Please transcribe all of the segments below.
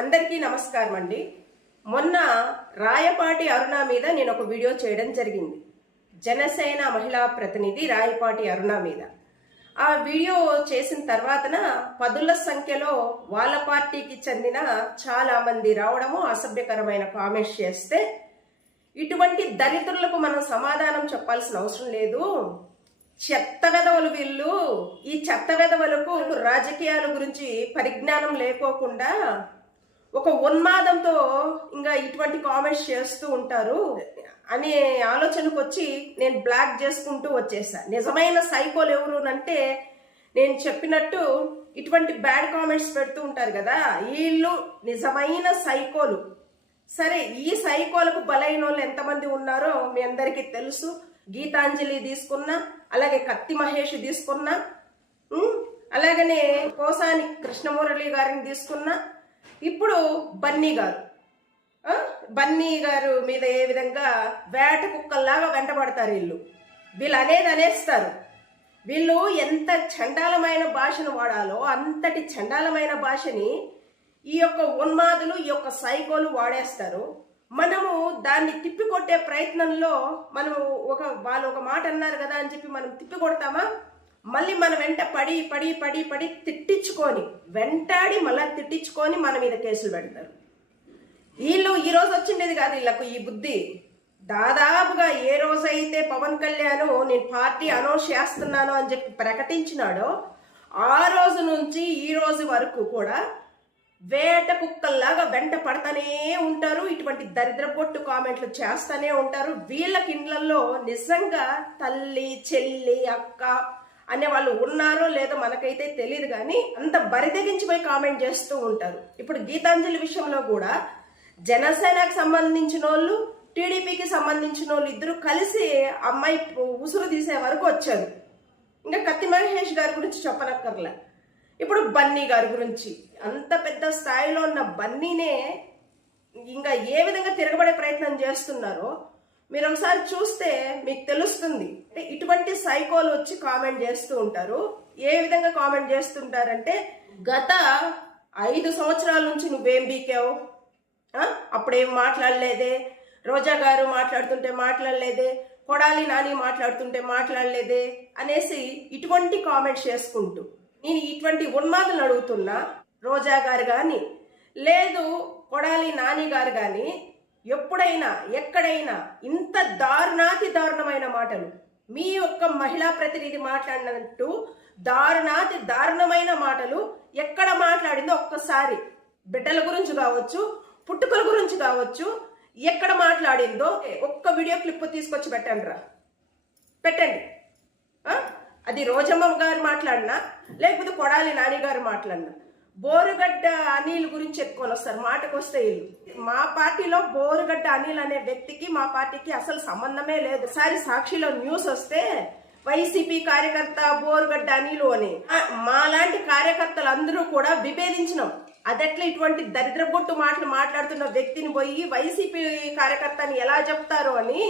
అందరికీ నమస్కారం అండి. మొన్న రాయపాటి అరుణ మీద నేను ఒక వీడియో చేయడం జరిగింది. జనసేన మహిళా ప్రతినిధి రాయపాటి అరుణ మీద. ఆ వీడియో చేసిన తర్వాతన పదుల సంఖ్యలో వాళ్ళ పార్టీకి చెందిన చాలా మంది రావడము, అసభ్యకరమైన కామెంట్స్ చేస్తే, ఇటువంటి దరిద్రులకు మనం సమాధానం చెప్పాల్సిన అవసరం లేదు, చెత్త వెధవలు వీళ్ళు, ఈ చెత్త వెధవలకు రాజకీయాల గురించి పరిజ్ఞానం లేకోకుండా ఒక ఉన్మాదంతో ఇంకా ఇటువంటి కామెంట్స్ చేస్తూ ఉంటారు అనే ఆలోచనకు వచ్చి నేను బ్లాక్ చేసుకుంటూ వచ్చేసా. నిజమైన సైకోలు ఎవరు అంటే, నేను చెప్పినట్టు ఇటువంటి బ్యాడ్ కామెంట్స్ పెడుతూ ఉంటారు కదా, వీళ్ళు నిజమైన సైకోలు. సరే, ఈ సైకోలకు బలైన వాళ్ళు ఎంతమంది ఉన్నారో మీ అందరికీ తెలుసు. గీతాంజలి తీసుకున్నా, అలాగే కత్తి మహేష్ తీసుకున్నా, అలాగనే కోసాని కృష్ణమురళి గారిని తీసుకున్నా, ఇప్పుడు బన్నీ గారు మీద ఏ విధంగా వేట కుక్కల్లాగా వెంటబడతారు వీళ్ళు అనేది అనేస్తారు. వీళ్ళు ఎంత చండాలమైన భాషను వాడాలో అంతటి చండాలమైన భాషని ఈ యొక్క ఉన్మాదులు, ఈ యొక్క సైకోలు వాడేస్తారు. మనము దాన్ని తిప్పికొట్టే ప్రయత్నంలో వాళ్ళు ఒక మాట అన్నారు కదా అని చెప్పి మనం తిప్పికొడతామా? మళ్ళీ మన వెంట పడి పడి పడి పడి తిట్టించుకొని, వెంటాడి మళ్ళీ తిట్టించుకొని మన మీద కేసులు పెడతారు. వీళ్ళు ఈ రోజు వచ్చిండేది కాదు వీళ్ళకు ఈ బుద్ధి. దాదాపుగా ఏ రోజైతే పవన్ కళ్యాణ్ నేను పార్టీ అనౌన్స్ చేస్తున్నాను అని చెప్పి ప్రకటించినాడో ఆ రోజు నుంచి ఈ రోజు వరకు కూడా వేట కుక్కల్లాగా వెంట పడతానే ఉంటారు. ఇటువంటి దరిద్ర పొట్టు కామెంట్లు చేస్తానే ఉంటారు. వీళ్ళకి ఇండ్లలో నిజంగా తల్లి, చెల్లి, అక్క అనే వాళ్ళు ఉన్నారో లేదో మనకైతే తెలియదు, కానీ అంత బరితెగించిపోయి కామెంట్ చేస్తూ ఉంటారు. ఇప్పుడు గీతాంజలి విషయంలో కూడా జనసేనకు సంబంధించిన వాళ్ళు, టీడీపీకి సంబంధించిన వాళ్ళు ఇద్దరు కలిసి అమ్మాయి ఉసురు తీసే వరకు వచ్చారు. ఇంకా కత్తి మహేష్ గారి గురించి చెప్పనక్కర్లే. ఇప్పుడు బన్నీ గారి గురించి, అంత పెద్ద స్థాయిలో ఉన్న బన్నీనే ఇంకా ఏ విధంగా తిరగబడే ప్రయత్నం చేస్తున్నారో మీరు ఒకసారి చూస్తే మీకు తెలుస్తుంది. ఇటువంటి సైకోలు వచ్చి కామెంట్ చేస్తూ ఉంటారు. ఏ విధంగా కామెంట్ చేస్తుంటారంటే, గత 5 సంవత్సరాల నుంచి నువ్వేం బీకావు, అప్పుడేం మాట్లాడలేదే, రోజా గారు మాట్లాడుతుంటే మాట్లాడలేదే, కొడాలి నాని మాట్లాడుతుంటే మాట్లాడలేదే అనేసి ఇటువంటి కామెంట్స్ చేసుకుంటూ, నేను ఇటువంటి ఉన్మాదులను అడుగుతున్నా, రోజా గారు కానీ లేదు కొడాలి నాని గారు కానీ ఎప్పుడైనా ఎక్కడైనా ఇంత దారుణాతి దారుణమైన మాటలు మీ యొక్క మహిళా ప్రతినిధి మాట్లాడినట్టు దారుణాతి దారుణమైన మాటలు ఎక్కడ మాట్లాడిందో ఒక్కసారి బిడ్డల గురించి కావచ్చు, పుట్టుకల గురించి కావచ్చు, ఎక్కడ మాట్లాడిందో ఒక్క వీడియో క్లిప్ తీసుకొచ్చి పెట్టండి. అది రోజమ్మ గారు మాట్లాడినా లేకపోతే కొడాలి నాని గారు మాట్లాడినా, బోరుగడ్డ అనిల్ గురించి చెప్పుకొని వస్తారు. మాటకు వస్తే మా పార్టీలో బోరుగడ్డ అనిల్ అనే వ్యక్తికి మా పార్టీకి అసలు సంబంధమే లేదు. ఒకసారి సాక్షిలో న్యూస్ వస్తే వైసీపీ కార్యకర్త బోరుగడ్డ అనిల్ అని మాలాంటి కార్యకర్తలు అందరూ కూడా విభేదించినాం. అదెట్లా ఇటువంటి దరిద్రబొట్టు మాటలు మాట్లాడుతున్న వ్యక్తిని పోయి వైసీపీ కార్యకర్తని ఎలా చెప్తారు అని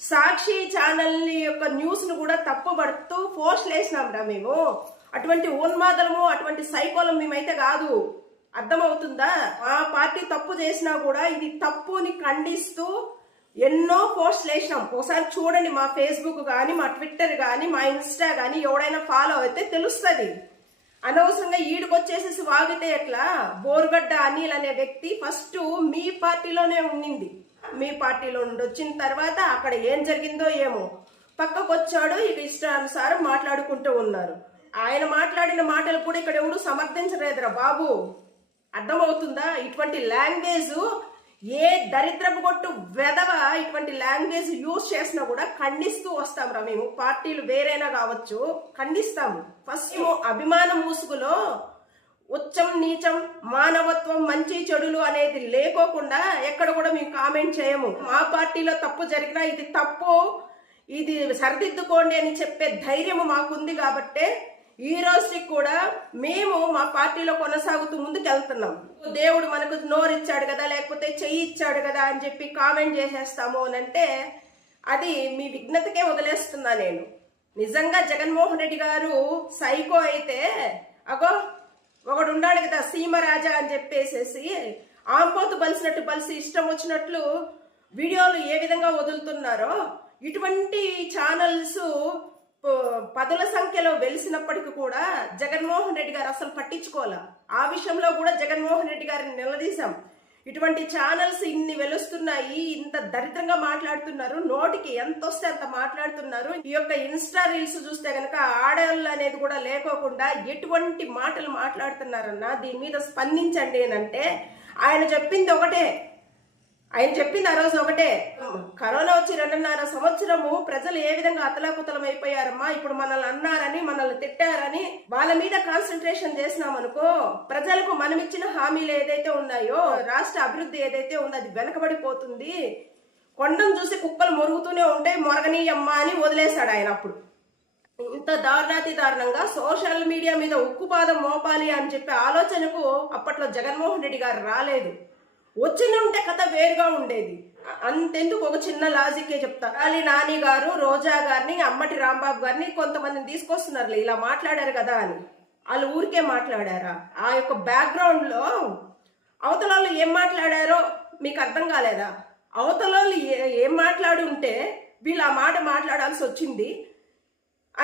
సాక్షి ఛానల్ యొక్క న్యూస్ ను కూడా తప్పుపడుతూ పోస్టులు వేసినాంరా మేము. అటువంటి ఉన్మాదము, అటువంటి సైకోలం మేమైతే కాదు. అర్థమవుతుందా? ఆ పార్టీ తప్పు చేసినా కూడా ఇది తప్పుని ఖండిస్తూ ఎన్నో పోస్టులు వేసినాం. ఒకసారి చూడండి, మా ఫేస్బుక్ కానీ, మా ట్విట్టర్ కానీ, మా ఇన్స్టా కానీ ఎవడైనా ఫాలో అయితే తెలుస్తుంది. అనవసరంగా ఈడుకొచ్చేసేసి వాగితే ఎట్లా? బోరుగడ్డ అనిల్ అనే వ్యక్తి ఫస్ట్ మీ పార్టీలోనే ఉండింది. మీ పార్టీలో నుండి వచ్చిన తర్వాత అక్కడ ఏం జరిగిందో ఏమో పక్కకు వచ్చాడు. ఇక ఇష్టానుసారం మాట్లాడుకుంటూ ఉన్నారు. ఆయన మాట్లాడిన మాటలు కూడా ఇక్కడ ఎవడు సమర్థించలేదురా బాబు. అర్థమవుతుందా? ఇటువంటి లాంగ్వేజ్ ఏ దరిద్రపు కొట్టు వెధవ ఇటువంటి లాంగ్వేజ్ యూజ్ చేసినా కూడా ఖండిస్తూ వస్తాంరా మేము. పార్టీలు వేరైనా కావచ్చు, ఖండిస్తాము. ఫస్ట్ అభిమానం ముసుగులో ఉచ్చం నీచం, మానవత్వం, మంచి చెడులు అనేది లేకోకుండా ఎక్కడ కూడా మేము కామెంట్ చేయము. మా పార్టీలో తప్పు జరిగినా ఇది తప్పు, ఇది సరిదిద్దుకోండి అని చెప్పే ధైర్యము మాకుంది కాబట్టే ఈ రోజుకి కూడా మేము మా పార్టీలో కొనసాగుతూ ముందుకు వెళ్తున్నాం. దేవుడు మనకు నోరిచ్చాడు కదా, లేకపోతే చెయ్యి ఇచ్చాడు కదా అని చెప్పి కామెంట్ చేసేస్తాము అని అంటే అది మీ విఘ్నతకే వదిలేస్తున్నా నేను. నిజంగా జగన్మోహన్ రెడ్డి గారు సైకో అయితే అగో ఒకడు ఉన్నాడు కదా సీమరాజా అని చెప్పేసేసి ఆంపోతు బలిసినట్టు బలిసి ఇష్టం వచ్చినట్లు వీడియోలు ఏ విధంగా వదులుతున్నారో ఇటువంటి ఛానల్స్ పదుల సంఖ్యలో వెలిసినప్పటికీ కూడా జగన్మోహన్ రెడ్డి గారు అసలు పట్టించుకోవాలా. ఆ విషయంలో కూడా జగన్మోహన్ రెడ్డి గారిని నిలదీశాం. ఇటువంటి ఛానల్స్ ఇన్ని వెలుస్తున్నాయి, ఇంత దరిద్రంగా మాట్లాడుతున్నారు, నోటికి ఎంత వస్తే అంత మాట్లాడుతున్నారు. ఈ యొక్క ఇన్స్టా రీల్స్ చూస్తే కనుక ఆడవాళ్ళు అనేది కూడా లేకోకుండా ఎటువంటి మాటలు మాట్లాడుతున్నారన్నా దీని మీద స్పందించండి అంటే ఆయన చెప్పింది ఒకటే. ఆయన చెప్పింది ఆ రోజు ఒకటే, కరోనా వచ్చి 2.5 సంవత్సరము ప్రజలు ఏ విధంగా అతలాకుతలం అయిపోయారమ్మా, ఇప్పుడు మనల్ని అన్నారని మనల్ని తిట్టారని వాళ్ళ మీద కాన్సన్ట్రేషన్ చేసినామనుకో ప్రజలకు మనం ఇచ్చిన హామీలు ఏదైతే ఉన్నాయో, రాష్ట్ర అభివృద్ధి ఏదైతే ఉందో అది వెనకబడిపోతుంది. కొండను చూసి కుక్కలు మొరుగుతూనే ఉంటాయి, మొరగనీయమ్మా అని వదిలేశాడు ఆయన. అప్పుడు ఇంత దారుణాతి దారుణంగా సోషల్ మీడియా మీద ఉక్కుపాదం మోపాలి అని చెప్పే ఆలోచనకు అప్పట్లో జగన్మోహన్ రెడ్డి గారు రాలేదు. వచ్చినుంటే కథ వేరుగా ఉండేది. అంతెందుకు ఒక చిన్న లాజికే చెప్తా. అలీ నాని గారు రోజా గారిని అమ్మటి రాంబాబు గారిని కొంతమందిని తీసుకొస్తున్నారు ఇలా మాట్లాడారు కదా అని. వాళ్ళు ఊరికే మాట్లాడారా? ఆ యొక్క బ్యాక్గ్రౌండ్ లో అవతల వాళ్ళు ఏం మాట్లాడారో మీకు అర్థం కాలేదా? అవతల వాళ్ళు ఏం మాట్లాడి ఉంటే వీళ్ళు ఆ మాట మాట్లాడాల్సి వచ్చింది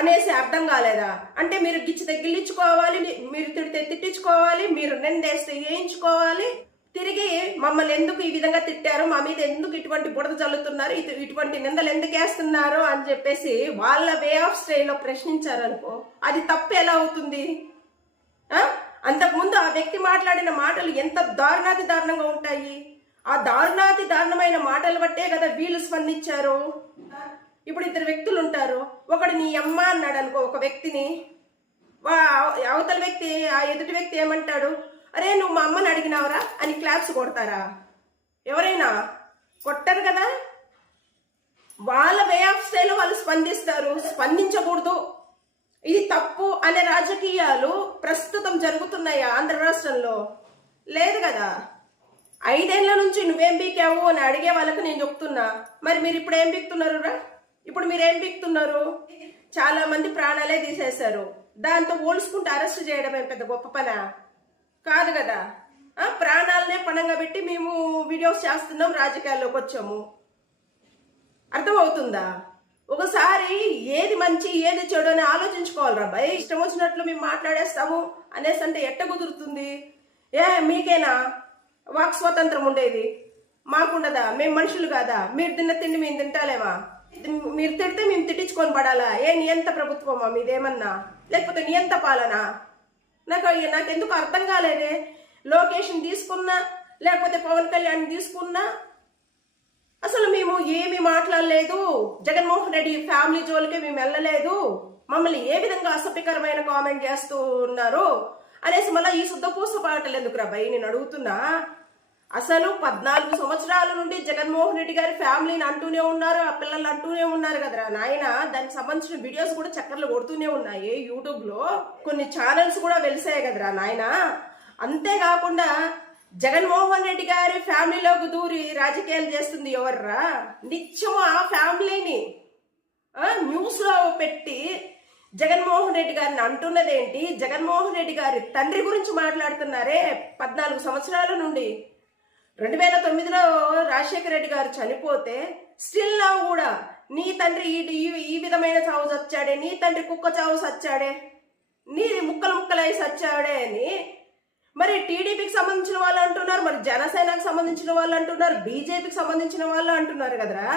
అనేసి అర్థం కాలేదా? అంటే మీరు గిచ్చితే గిల్లించుకోవాలి, మీరు తిడితే తిట్టించుకోవాలి, మీరు నిందేస్తే వేయించుకోవాలి, తిరిగి మమ్మల్ని ఎందుకు ఈ విధంగా తిట్టారు, మా మీద ఎందుకు ఇటువంటి బుడద చల్లుతున్నారు, ఇటువంటి నిందలు ఎందుకు వేస్తున్నారు అని చెప్పేసి వాళ్ళ వే ఆఫ్ స్టైల్లో ప్రశ్నించారనుకో అది తప్పు ఎలా అవుతుంది? అంతకుముందు ఆ వ్యక్తి మాట్లాడిన మాటలు ఎంత దారుణాతి దారుణంగా ఉంటాయి. ఆ దారుణాతి దారుణమైన మాటలు బట్టే కదా వీళ్ళు స్పందించారు. ఇప్పుడు 2 వ్యక్తులు ఉంటారు, ఒకడు నీ అమ్మ అన్నాడు అనుకో ఒక వ్యక్తిని, అవతల వ్యక్తి ఆ ఎదుటి వ్యక్తి ఏమంటాడు, అరే నువ్వు మా అమ్మని అడిగినావురా అని క్లాప్స్ కొడతారా? ఎవరైనా కొట్టరు కదా. వాళ్ళ వే ఆఫ్ స్టైల్ వాళ్ళు స్పందిస్తారు. స్పందించకూడదు, ఇది తప్పు అనే రాజకీయాలు ప్రస్తుతం జరుగుతున్నాయా ఆంధ్ర రాష్ట్రంలో? లేదు కదా. 5 ఏళ్ల నుంచి నువ్వేం బీకావు అని అడిగే వాళ్ళకి నేను చెప్తున్నా. మరి మీరు ఇప్పుడు ఏం బీక్తున్నారు రా? ఇప్పుడు మీరేం బీక్తున్నారు? చాలా మంది ప్రాణాలే తీసేశారు. దాంతో పోల్చుకుంటూ అరెస్ట్ చేయడం ఏం పెద్ద గొప్ప పనా? కాదు కదా. ప్రాణాలనే పణంగా పెట్టి మేము వీడియోస్ చేస్తున్నాం, రాజకీయాల్లోకి వచ్చాము. అర్థమవుతుందా? ఒకసారి ఏది మంచి ఏది చెడు అని ఆలోచించుకోవాలరా భయ్. ఇష్టం వచ్చినట్లు మేము మాట్లాడేస్తాము అనేసి అంటే ఎట్ట కుదురుతుంది? మీకేనా వాక్ స్వాతంత్రం ఉండేది? మాకుండదా? మేము మనుషులు కాదా? మీరు తిన్న తిండి మేము తింటాలేమా? మీరు తిడితే మేము తిట్టించుకొని పడాలా? నియంత ప్రభుత్వమా మీదేమన్నా? లేకపోతే నియంత పాలన? నాకెందుకు అర్థం కాలేదే. లోకేష్ని తీసుకున్నా లేకపోతే పవన్ కళ్యాణ్ తీసుకున్నా అసలు మేము ఏమి మాట్లాడలేదు. జగన్మోహన్ రెడ్డి ఫ్యామిలీ జోలికే మేము వెళ్ళలేదు. మమ్మల్ని ఏ విధంగా అసభ్యకరమైన కామెంట్ చేస్తూ ఉన్నారు అనేసి మళ్ళీ ఈ శుద్ధపూస పాటలు ఎందుకురా భయ్ నేను అడుగుతున్నా. అసలు 14 సంవత్సరాల నుండి జగన్మోహన్ రెడ్డి గారి ఫ్యామిలీని అంటూనే ఉన్నారు, ఆ పిల్లలు అంటూనే ఉన్నారు కదరా నాయన. దానికి సంబంధించిన వీడియోస్ కూడా చక్కర్లు కొడుతూనే ఉన్నాయి యూట్యూబ్ లో, కొన్ని ఛానల్స్ కూడా వెలిసాయి కదరా నాయన. అంతేకాకుండా జగన్మోహన్ రెడ్డి గారి ఫ్యామిలీలోకి దూరి రాజకీయాలు చేస్తుంది ఎవర్రా? నిత్యము ఆ ఫ్యామిలీని న్యూస్ లో పెట్టి జగన్మోహన్ రెడ్డి గారిని అంటున్నదేంటి? జగన్మోహన్ రెడ్డి గారి తండ్రి గురించి మాట్లాడుతున్నారే 14 సంవత్సరాల నుండి. 2009లో రాజశేఖర రెడ్డి గారు చనిపోతే స్టిల్ నా కూడా నీ తండ్రి ఈ విధమైన చావు చచ్చాడే, నీ తండ్రి కుక్క చావు చచ్చాడే, నీ ముక్కలు ముక్కలై చచ్చాడే అని మరి టీడీపీకి సంబంధించిన వాళ్ళు అంటున్నారు, మరి జనసేనకు సంబంధించిన వాళ్ళు అంటున్నారు, బీజేపీకి సంబంధించిన వాళ్ళు అంటున్నారు కదరా.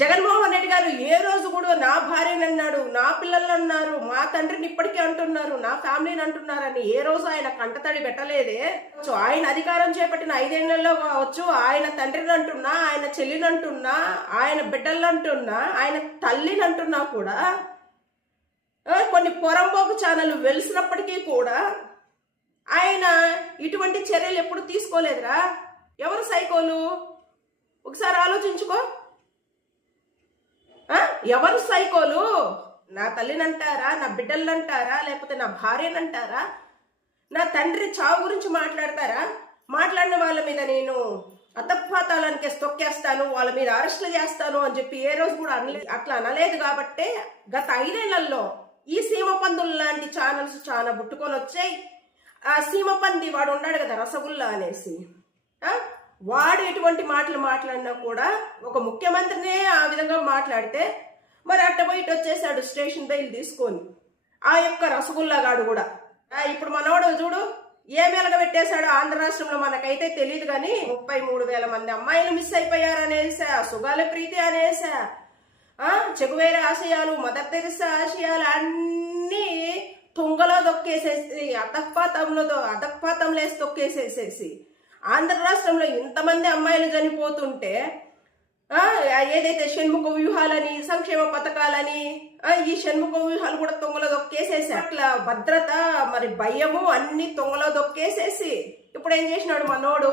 జగన్మోహన్ రెడ్డి గారు ఏ రోజు కూడా నా భార్యని అన్నాడు, నా పిల్లలు అన్నారు, మా తండ్రిని ఇప్పటికీ అంటున్నారు, నా ఫ్యామిలీని అంటున్నారని ఏ రోజు ఆయన కంటతడి పెట్టలేదే. సో ఆయన అధికారం చేపట్టిన 5 ఏళ్లలో కావచ్చు ఆయన తండ్రిని అంటున్నా, ఆయన చెల్లిని అంటున్నా, ఆయన బిడ్డలు అంటున్నా, ఆయన తల్లిని అంటున్నా కూడా కొన్ని పొరంపోకు ఛానల్ వెలిసినప్పటికీ కూడా ఆయన ఇటువంటి చర్యలు ఎప్పుడు తీసుకోలేదురా. ఎవరు సైకోలు? ఒకసారి ఆలోచించుకో. ఎవరు సైకోలు? నా తల్లిని అంటారా, నా బిడ్డలను అంటారా, లేకపోతే నా భార్యను అంటారా, నా తండ్రి చావు గురించి మాట్లాడతారా? మాట్లాడిన వాళ్ళ మీద నేను అతపాతాలనికి తొక్కేస్తాను, వాళ్ళ మీద అరెస్టులు చేస్తాను అని చెప్పి ఏ రోజు కూడా అట్లా అనలేదు. కాబట్టే గత 5 ఏళ్లలో ఈ సీమపందులు లాంటి ఛానల్స్ చాలా పుట్టుకొని వచ్చాయి. ఆ సీమపంది వాడు ఉన్నాడు కదా రసగుల్లా అనేసి, వాడు ఎటువంటి మాటలు మాట్లాడినా కూడా ఒక ముఖ్యమంత్రినే ఆ విధంగా మాట్లాడితే మరి అట్ట బయట వచ్చేసాడు స్టేషన్ బెయిల్ తీసుకొని. ఆ యొక్క రసగుల్లాగాడు కూడా ఇప్పుడు మనోడు చూడు ఏ మెలగ పెట్టేశాడు ఆంధ్ర రాష్ట్రంలో. మనకైతే తెలియదు కానీ 33,000 మంది అమ్మాయిలు మిస్ అయిపోయారు అనేసా, సుగాల ప్రీతి అనేసా, చెగువేర ఆశయాలు, మదర్ తెరిసా ఆశయాలు అన్నీ తుంగలో దొక్కేసేసి అధపాతంలో వేసి తొక్కేసేసేసి ఆంధ్ర రాష్ట్రంలో ఇంతమంది అమ్మాయిలు చనిపోతుంటే ఏదైతే షణ్ముఖ వ్యూహాలని, సంక్షేమ పథకాలని, ఈ షణ్ముఖ వ్యూహాలు కూడా తొంగలో దొక్కేసేసి అట్లా భద్రత మరి భయము అన్ని తొంగలో దొక్కేసేసి ఇప్పుడు ఏం చేసినాడు మనోడు,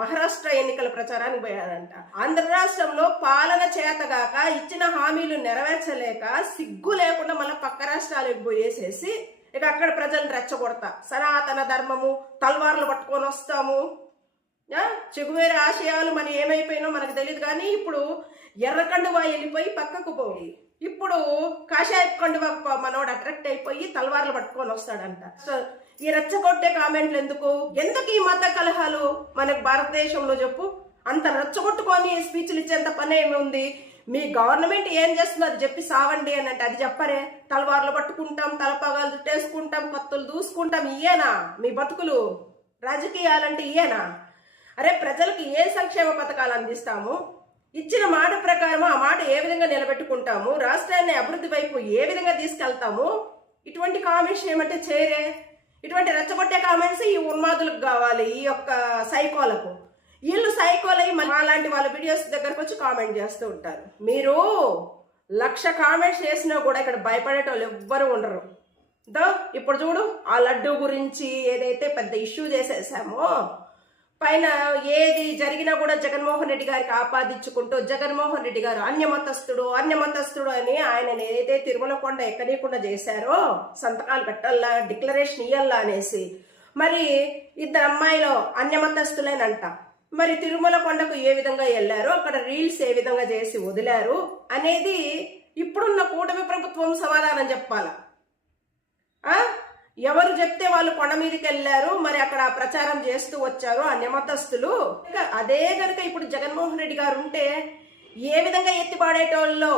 మహారాష్ట్ర ఎన్నికల ప్రచారానికి పోయాడంట. ఆంధ్ర రాష్ట్రంలో పాలన చేతగాక ఇచ్చిన హామీలు నెరవేర్చలేక సిగ్గు లేకుండా మళ్ళీ పక్క రాష్ట్రాలకు పోయేసేసి ఇక అక్కడ ప్రజలను రెచ్చగొడతా, సనాతన ధర్మము తల్వార్లు పట్టుకొని వస్తాము, చెగువేరే ఆశయాలు మన ఏమైపోయినో మనకు తెలియదు కానీ ఇప్పుడు ఎర్రకండువా వెళ్ళిపోయి పక్కకు పోయి ఇప్పుడు కాషాయ కండువా మనోడు అట్రాక్ట్ అయిపోయి తల్వార్లు పట్టుకొని వస్తాడంట. సో ఈ రెచ్చగొట్టే కామెంట్లు ఎందుకు ఈ మత కలహాలు మనకు భారతదేశంలో చెప్పు? అంత రెచ్చగొట్టుకొని స్పీచ్లు ఇచ్చేంత పని ఏమి ఉంది? మీ గవర్నమెంట్ ఏం చేస్తుందో అది చెప్పి సావండి అని అంటే అది చెప్పరే. తలవార్లు పట్టుకుంటాం, తలపగాలు చుట్టేసుకుంటాం, కత్తులు దూసుకుంటాం, ఇయేనా మీ బతుకులు? రాజకీయాలంటే ఇయేనా? అరే ప్రజలకు ఏ సంక్షేమ పథకాలు అందిస్తాము, ఇచ్చిన మాట ప్రకారం ఆ మాట ఏ విధంగా నిలబెట్టుకుంటాము, రాష్ట్రాన్ని అభివృద్ధి వైపు ఏ విధంగా తీసుకెళ్తాము, ఇటువంటి కామెంట్స్ ఏమంటే చేరే. ఇటువంటి రెచ్చగొట్టే కామెంట్స్ ఈ ఉన్మాదులకు కావాలి, ఈ యొక్క సైకోలకు. వీళ్ళు సైకోలై అలాంటి వాళ్ళ వీడియోస్ దగ్గరకు వచ్చి కామెంట్ చేస్తూ ఉంటారు. మీరు 1,00,000 కామెంట్స్ చేసినా కూడా ఇక్కడ భయపడేటోళ్ళు ఎవ్వరు ఉండరు. ఇప్పుడు చూడు ఆ లడ్డు గురించి ఏదైతే పెద్ద ఇష్యూ చేసేసామో, పైన ఏది జరిగినా కూడా జగన్మోహన్ రెడ్డి గారికి ఆపాదించుకుంటూ జగన్మోహన్ రెడ్డి గారు అన్యమతస్థుడు అని ఆయన ఏదైతే తిరుమల కొండ ఎక్కనీయకుండా చేశారో, సంతకాలు పెట్టాలా, డిక్లరేషన్ ఇయ్యాలా అనేసి, మరి 2 అమ్మాయిలు అన్యమతస్థులేనంట. మరి తిరుమల కొండకు ఏ విధంగా వెళ్ళారో, అక్కడ రీల్స్ ఏ విధంగా చేసి వదిలారు అనేది ఇప్పుడున్న కూటమి ప్రభుత్వం సమాధానం చెప్పాల. ఎవరు చెప్తే వాళ్ళు కొండ మీదకి వెళ్ళారు, మరి అక్కడ ప్రచారం చేస్తూ వచ్చారు అన్యమతస్థులు. అదే కనుక ఇప్పుడు జగన్మోహన్ రెడ్డి గారు ఉంటే ఏ విధంగా ఎత్తిపాడేటోళ్ళు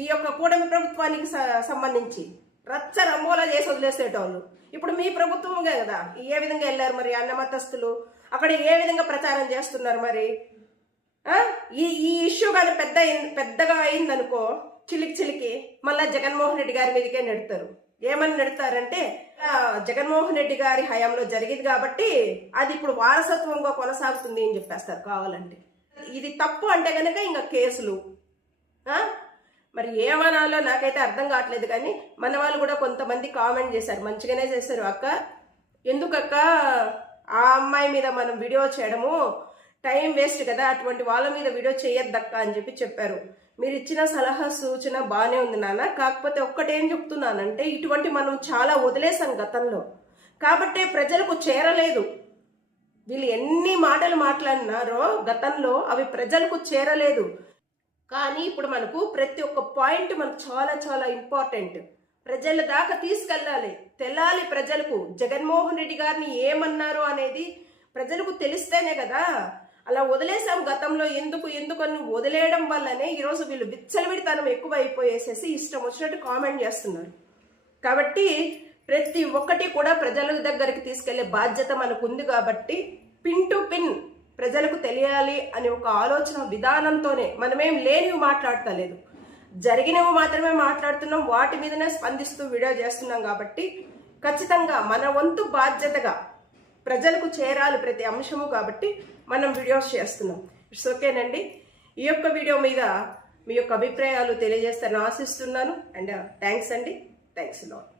ఈ యొక్క కూటమి ప్రభుత్వానికి సంబంధించి రచ్చ రంబోలా చేసి వదిలేసేటోళ్ళు. ఇప్పుడు మీ ప్రభుత్వమే కదా ఏ విధంగా వెళ్ళారు మరి అన్యమతస్థులు, అక్కడ ఏ విధంగా ప్రచారం చేస్తున్నారు? మరి ఈ ఇష్యూ కానీ పెద్దగా అయిందనుకో, చిలికి మళ్ళా జగన్మోహన్ రెడ్డి గారి మీదకే నెడతారు. ఏమని నెడతారంటే జగన్మోహన్ రెడ్డి గారి హయాంలో జరిగింది కాబట్టి అది ఇప్పుడు వారసత్వంగా కొనసాగుతుంది అని చెప్పేస్తారు కావాలంటే. ఇది తప్పు అంటే కనుక ఇంకా కేసులు. మరి ఏమనాలో నాకైతే అర్థం కావట్లేదు. కానీ మన వాళ్ళు కూడా కొంతమంది కామెంట్ చేశారు, మంచిగానే చేశారు. అక్క ఎందుకక్క ఆ అమ్మాయి మీద మనం వీడియో చేయడము టైం వేస్ట్ కదా, అటువంటి వాళ్ళ మీద వీడియో చేయొద్దక్క అని చెప్పారు. మీరు ఇచ్చిన సలహా సూచన బాగానే ఉంది నాన్న, కాకపోతే ఒక్కటేం చెప్తున్నానంటే ఇటువంటి మనం చాలా వదిలేసాం గతంలో, కాబట్టే ప్రజలకు చేరలేదు. వీళ్ళు ఎన్ని మాటలు మాట్లాడినారో గతంలో అవి ప్రజలకు చేరలేదు. కానీ ఇప్పుడు మనకు ప్రతి ఒక్క పాయింట్ మనకు చాలా చాలా ఇంపార్టెంట్. ప్రజల దాకా తీసుకెళ్ళాలి, తెలాలి ప్రజలకు. జగన్మోహన్ రెడ్డి గారిని ఏమన్నారు అనేది ప్రజలకు తెలిస్తేనే కదా. అలా వదిలేసాం గతంలో. ఎందుకని వదిలేయడం వల్లనే ఈరోజు వీళ్ళు విచ్చలవిడితనం ఎక్కువ అయిపోయేసేసి ఇష్టం వచ్చినట్టు కామెంట్ చేస్తున్నారు. కాబట్టి ప్రతి ఒక్కటి కూడా ప్రజల దగ్గరికి తీసుకెళ్లే బాధ్యత మనకు ఉంది. కాబట్టి పిన్ టు పిన్ ప్రజలకు తెలియాలి అనే ఒక ఆలోచన విధానంతోనే మనమేం లేనివి మాట్లాడతలేదు, జరిగినవి మాత్రమే మాట్లాడుతున్నాం, వాటి మీదనే స్పందిస్తూ వీడియో చేస్తున్నాం. కాబట్టి ఖచ్చితంగా మన వంతు బాధ్యతగా ప్రజలకు చేరాలి ప్రతి అంశము. కాబట్టి మనం వీడియోస్ చేస్తున్నాం. ఇట్స్ ఓకేనండి. ఈ యొక్క వీడియో మీద మీ యొక్క అభిప్రాయాలు తెలియజేస్తారని ఆశిస్తున్నాను. అండ్ థ్యాంక్స్ అండి. Thanks lot.